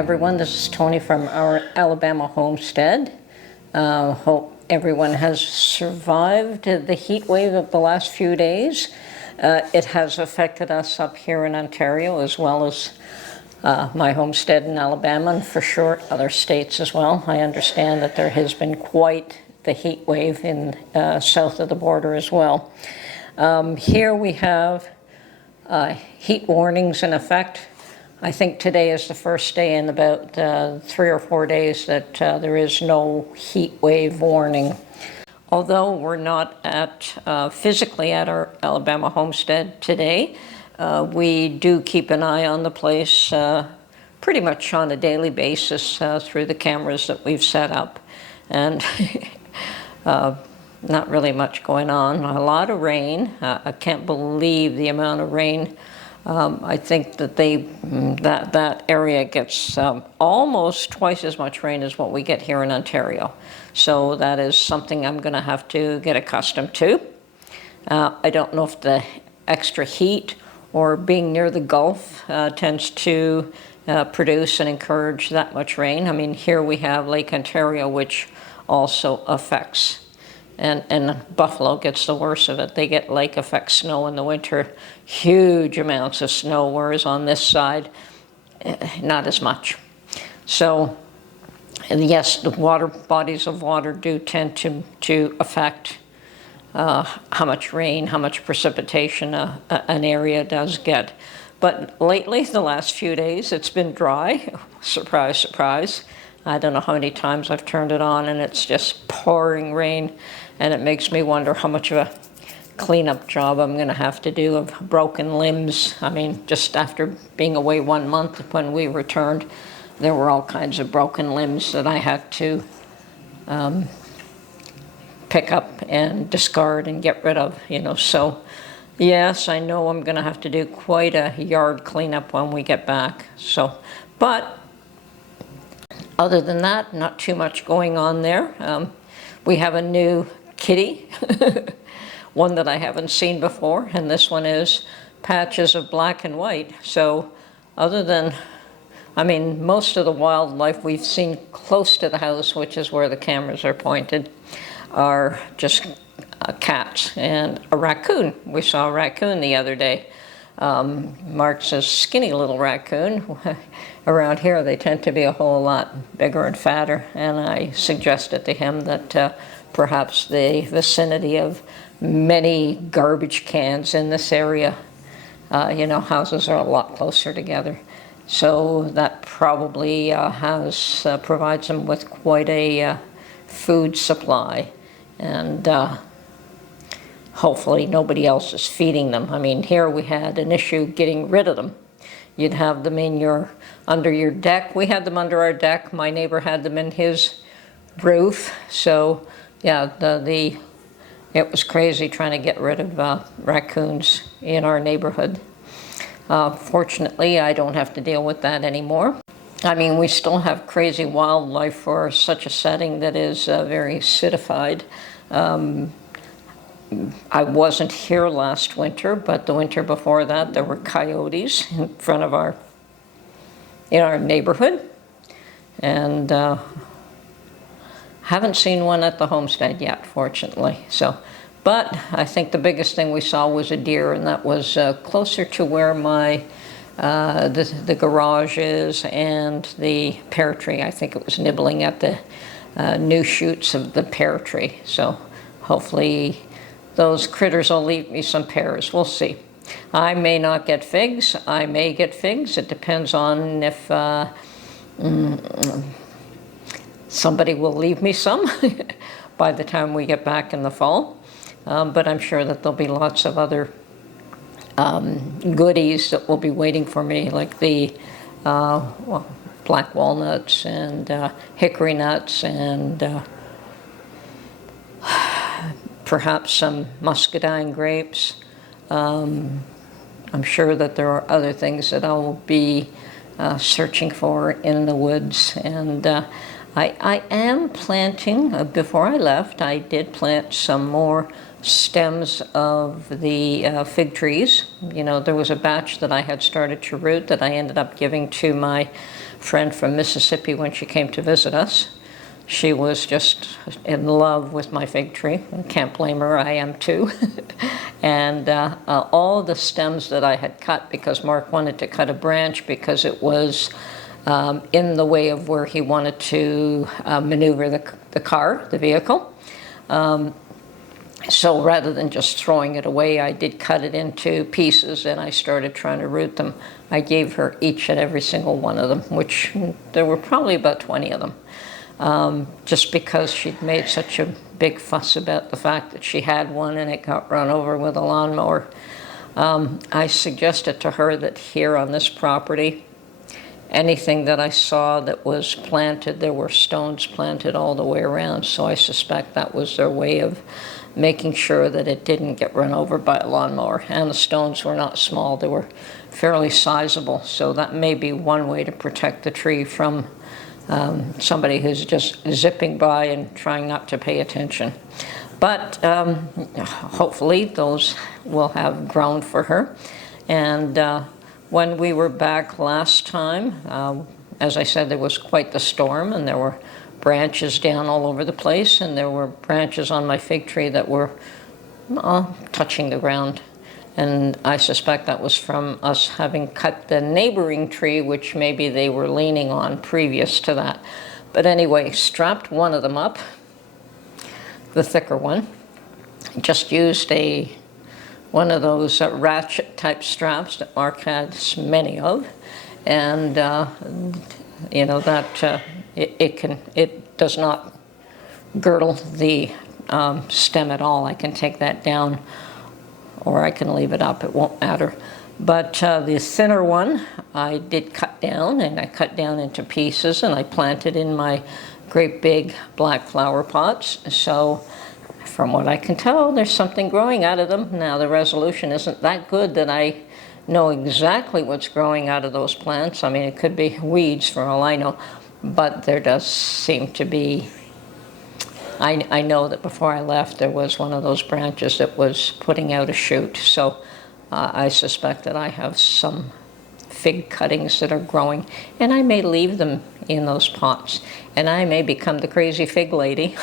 everyone. This is Tony from our Alabama homestead. Hope everyone has survived the heat wave of the last few days. It has affected us up here in Ontario as well as my homestead in Alabama, and for sure other states as well. I understand that there has been quite the heat wave in south of the border as well. Here we have heat warnings in effect. I think today is the first day in about 3 or 4 days that there is no heat wave warning. Although we're not physically at our Alabama homestead today, we do keep an eye on the place pretty much on a daily basis through the cameras that we've set up. And not really much going on. A lot of rain. I can't believe the amount of rain. I think that that area gets almost twice as much rain as what we get here in Ontario. So that is something I'm going to have to get accustomed to. I don't know if the extra heat or being near the Gulf tends to produce and encourage that much rain. I mean, here we have Lake Ontario, which also affects. And Buffalo gets the worst of it. They get lake effect snow in the winter, huge amounts of snow, whereas on this side, not as much. So, and yes, the bodies of water do tend to affect how much rain, how much precipitation an area does get. But lately, the last few days, it's been dry. Surprise, surprise. I don't know how many times I've turned it on and it's just pouring rain. And it makes me wonder how much of a cleanup job I'm going to have to do of broken limbs. I mean, just after being away 1 month when we returned, there were all kinds of broken limbs that I had to pick up and discard and get rid of, you know. So, yes, I know I'm going to have to do quite a yard cleanup when we get back. So, but other than that, not too much going on there. We have a new kitty, one that I haven't seen before, and this one is patches of black and white. So other than, I mean, most of the wildlife we've seen close to the house, which is where the cameras are pointed, are just cats and a raccoon. We saw a raccoon the other day. Mark's a skinny little raccoon. Around here they tend to be a whole lot bigger and fatter, and I suggested to him that perhaps the vicinity of many garbage cans in this area, you know, houses are a lot closer together. So that probably provides them with quite a food supply, and hopefully nobody else is feeding them. I mean, here we had an issue getting rid of them. You'd have them under your deck. We had them under our deck. My neighbor had them in his roof. So yeah, it was crazy trying to get rid of raccoons in our neighborhood. Fortunately, I don't have to deal with that anymore. I mean, we still have crazy wildlife for such a setting that is very acidified. I wasn't here last winter, but the winter before that, there were coyotes in front of our neighborhood, and haven't seen one at the homestead yet, fortunately. So, but I think the biggest thing we saw was a deer, and that was closer to where my the garage is and the pear tree. I think it was nibbling at the new shoots of the pear tree. So hopefully those critters will leave me some pears. We'll see. I may not get figs. I may get figs. It depends on if somebody will leave me some by the time we get back in the fall. But I'm sure that there'll be lots of other goodies that will be waiting for me, like the black walnuts and hickory nuts and perhaps some muscadine grapes. I'm sure that there are other things that I'll be searching for in the woods. And I am planting, before I left, I did plant some more stems of the fig trees. You know, there was a batch that I had started to root that I ended up giving to my friend from Mississippi when she came to visit us. She was just in love with my fig tree. I can't blame her, I am too. And all the stems that I had cut, because Mark wanted to cut a branch because it was in the way of where he wanted to maneuver the vehicle. So rather than just throwing it away, I did cut it into pieces and I started trying to root them. I gave her each and every single one of them, which there were probably about 20 of them. Just because she'd made such a big fuss about the fact that she had one and it got run over with a lawnmower. I suggested to her that here on this property, anything that I saw that was planted, there were stones planted all the way around, so I suspect that was their way of making sure that it didn't get run over by a lawnmower. And the stones were not small, they were fairly sizable, so that may be one way to protect the tree from somebody who's just zipping by and trying not to pay attention. But hopefully those will have grown for her. And when we were back last time, as I said, there was quite the storm and there were branches down all over the place, and there were branches on my fig tree that were touching the ground. And I suspect that was from us having cut the neighboring tree, which maybe they were leaning on previous to that. But anyway, strapped one of them up, the thicker one. Just used one of those ratchet type straps that Mark has many of. And you know, that it does not girdle the stem at all. I can take that down or I can leave it up, it won't matter. But the thinner one I did cut down, and I cut down into pieces, and I planted in my great big black flower pots. So from what I can tell, there's something growing out of them. Now the resolution isn't that good that I know exactly what's growing out of those plants. I mean, it could be weeds for all I know, but there does seem to be. I know that before I left, there was one of those branches that was putting out a shoot. So I suspect that I have some fig cuttings that are growing, and I may leave them in those pots. And I may become the crazy fig lady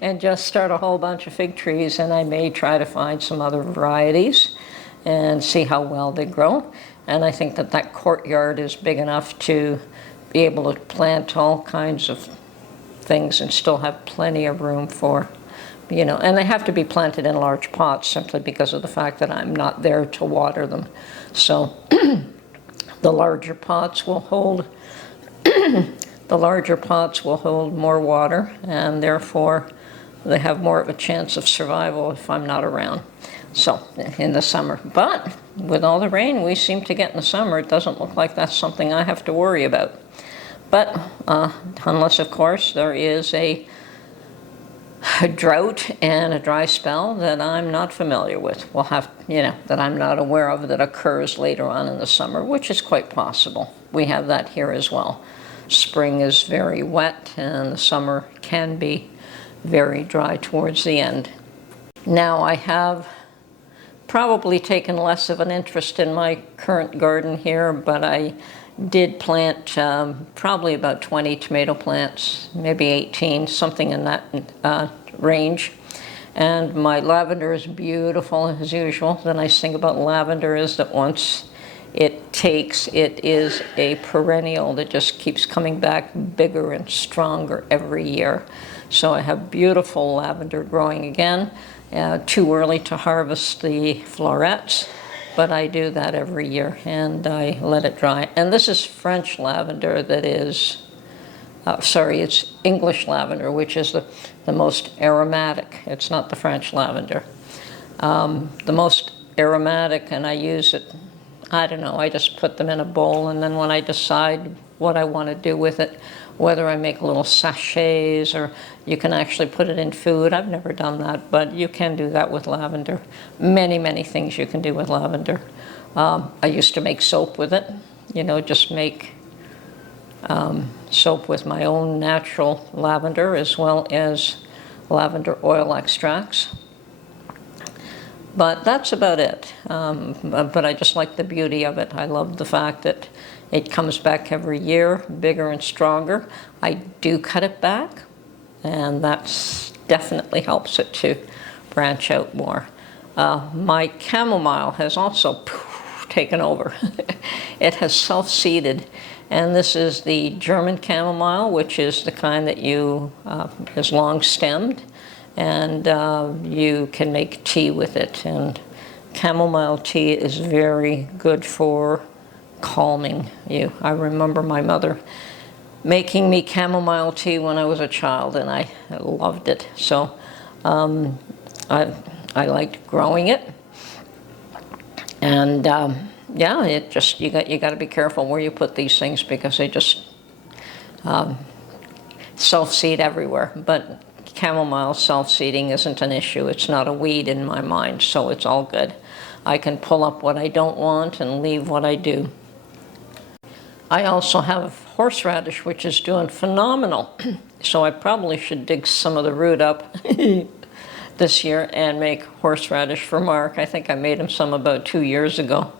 and just start a whole bunch of fig trees, and I may try to find some other varieties and see how well they grow. And I think that that courtyard is big enough to be able to plant all kinds of things and still have plenty of room for, you know, and they have to be planted in large pots simply because of the fact that I'm not there to water them. So the larger pots will hold more water, and therefore they have more of a chance of survival if I'm not around. So in the summer, but with all the rain we seem to get in the summer, it doesn't look like that's something I have to worry about. But unless, of course, there is a drought and a dry spell that I'm not familiar with. We'll have, you know, that I'm not aware of that occurs later on in the summer, which is quite possible. We have that here as well. Spring is very wet and the summer can be very dry towards the end. Now I have probably taken less of an interest in my current garden here, but I did plant probably about 20 tomato plants, maybe 18, something in that range. And my lavender is beautiful as usual. The nice thing about lavender is that once it takes, it is a perennial that just keeps coming back bigger and stronger every year. So I have beautiful lavender growing again. Too early to harvest the florets, but I do that every year, and I let it dry. And this is French lavender that is, it's English lavender, which is the most aromatic. It's not the French lavender. The most aromatic, and I use it, I don't know, I just put them in a bowl, and then when I decide what I want to do with it, whether I make little sachets or you can actually put it in food. I've never done that, but you can do that with lavender. Many, many things you can do with lavender. I used to make soap with it, you know, just make soap with my own natural lavender as well as lavender oil extracts. But that's about it. But I just like the beauty of it. I love the fact that It comes back every year, bigger and stronger. I do cut it back, and that definitely helps it to branch out more. My chamomile has also taken over. It has self-seeded, and this is the German chamomile, which is the kind that is long-stemmed, and you can make tea with it. And chamomile tea is very good for calming you. I remember my mother making me chamomile tea when I was a child, and I loved it. So I liked growing it, and yeah, you got to be careful where you put these things, because they just self-seed everywhere. But chamomile self-seeding isn't an issue. It's not a weed in my mind, so it's all good. I can pull up what I don't want and leave what I do. I also have horseradish, which is doing phenomenal. So I probably should dig some of the root up this year and make horseradish for Mark. I think I made him some about 2 years ago,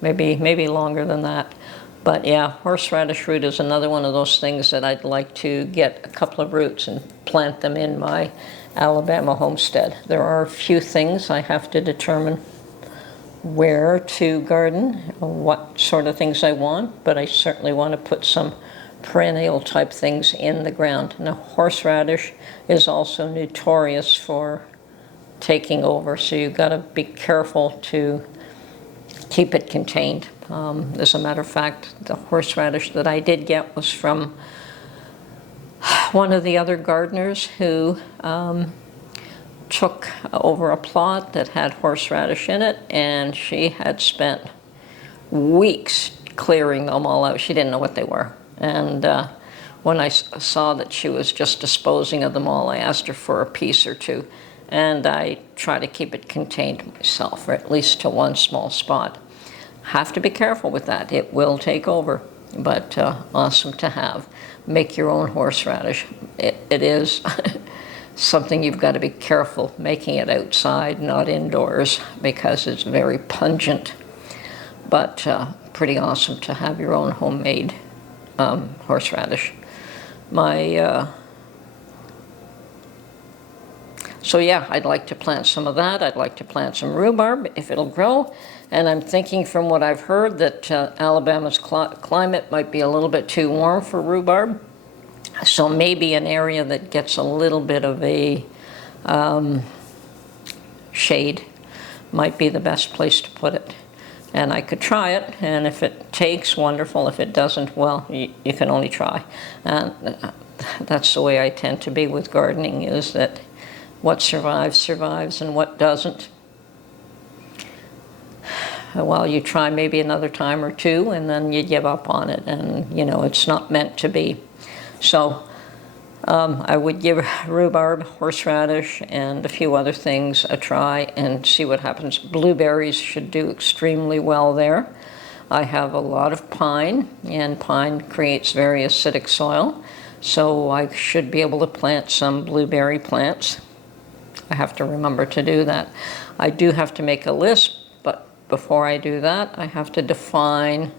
maybe longer than that. But yeah, horseradish root is another one of those things that I'd like to get a couple of roots and plant them in my Alabama homestead. There are a few things I have to determine where to garden, what sort of things I want, but I certainly want to put some perennial type things in the ground. Now, horseradish is also notorious for taking over, so you've got to be careful to keep it contained. As a matter of fact, the horseradish that I did get was from one of the other gardeners who took over a plot that had horseradish in it, and she had spent weeks clearing them all out. She didn't know what they were. And when I saw that she was just disposing of them all, I asked her for a piece or two. And I try to keep it contained myself, or at least to one small spot. Have to be careful with that. It will take over, but awesome to have. Make your own horseradish. It is something you've got to be careful making it outside, not indoors, because it's very pungent. But pretty awesome to have your own homemade horseradish. So yeah, I'd like to plant some of that. I'd like to plant some rhubarb if it'll grow. And I'm thinking, from what I've heard, that Alabama's climate might be a little bit too warm for rhubarb. So maybe an area that gets a little bit of a shade might be the best place to put it. And I could try it, and if it takes, wonderful. If it doesn't, well, you can only try. And that's the way I tend to be with gardening, is that what survives, survives, and what doesn't, well, you try maybe another time or two, and then you give up on it, and, you know, it's not meant to be. So I would give rhubarb, horseradish, and a few other things a try and see what happens. Blueberries should do extremely well there. I have a lot of pine, and pine creates very acidic soil, so I should be able to plant some blueberry plants. I have to remember to do that. I do have to make a list, but before I do that, I have to define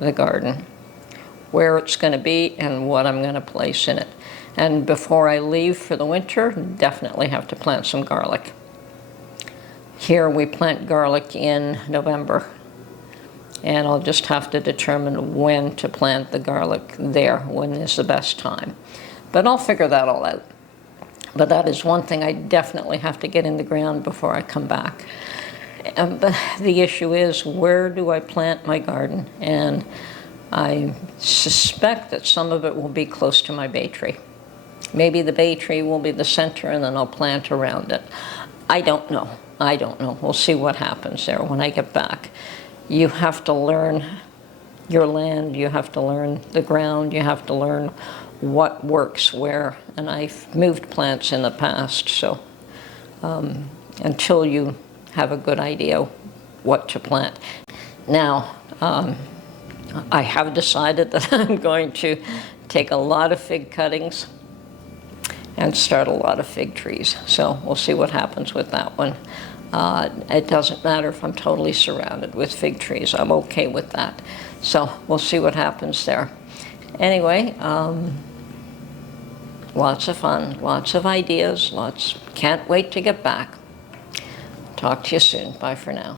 the garden, where it's going to be and what I'm going to place in it. And before I leave for the winter, definitely have to plant some garlic. Here we plant garlic in November, and I'll just have to determine when to plant the garlic there, when is the best time. But I'll figure that all out. But that is one thing I definitely have to get in the ground before I come back. But the issue is, where do I plant my garden? And I suspect that some of it will be close to my bay tree. Maybe the bay tree will be the center, and then I'll plant around it. I don't know. We'll see what happens there when I get back. You have to learn your land. You have to learn the ground. You have to learn what works where. And I've moved plants in the past, so until you have a good idea what to plant. Now, I have decided that I'm going to take a lot of fig cuttings and start a lot of fig trees. So we'll see what happens with that one. It doesn't matter if I'm totally surrounded with fig trees. I'm okay with that. So we'll see what happens there. Anyway, lots of fun, lots of ideas, can't wait to get back. Talk to you soon. Bye for now.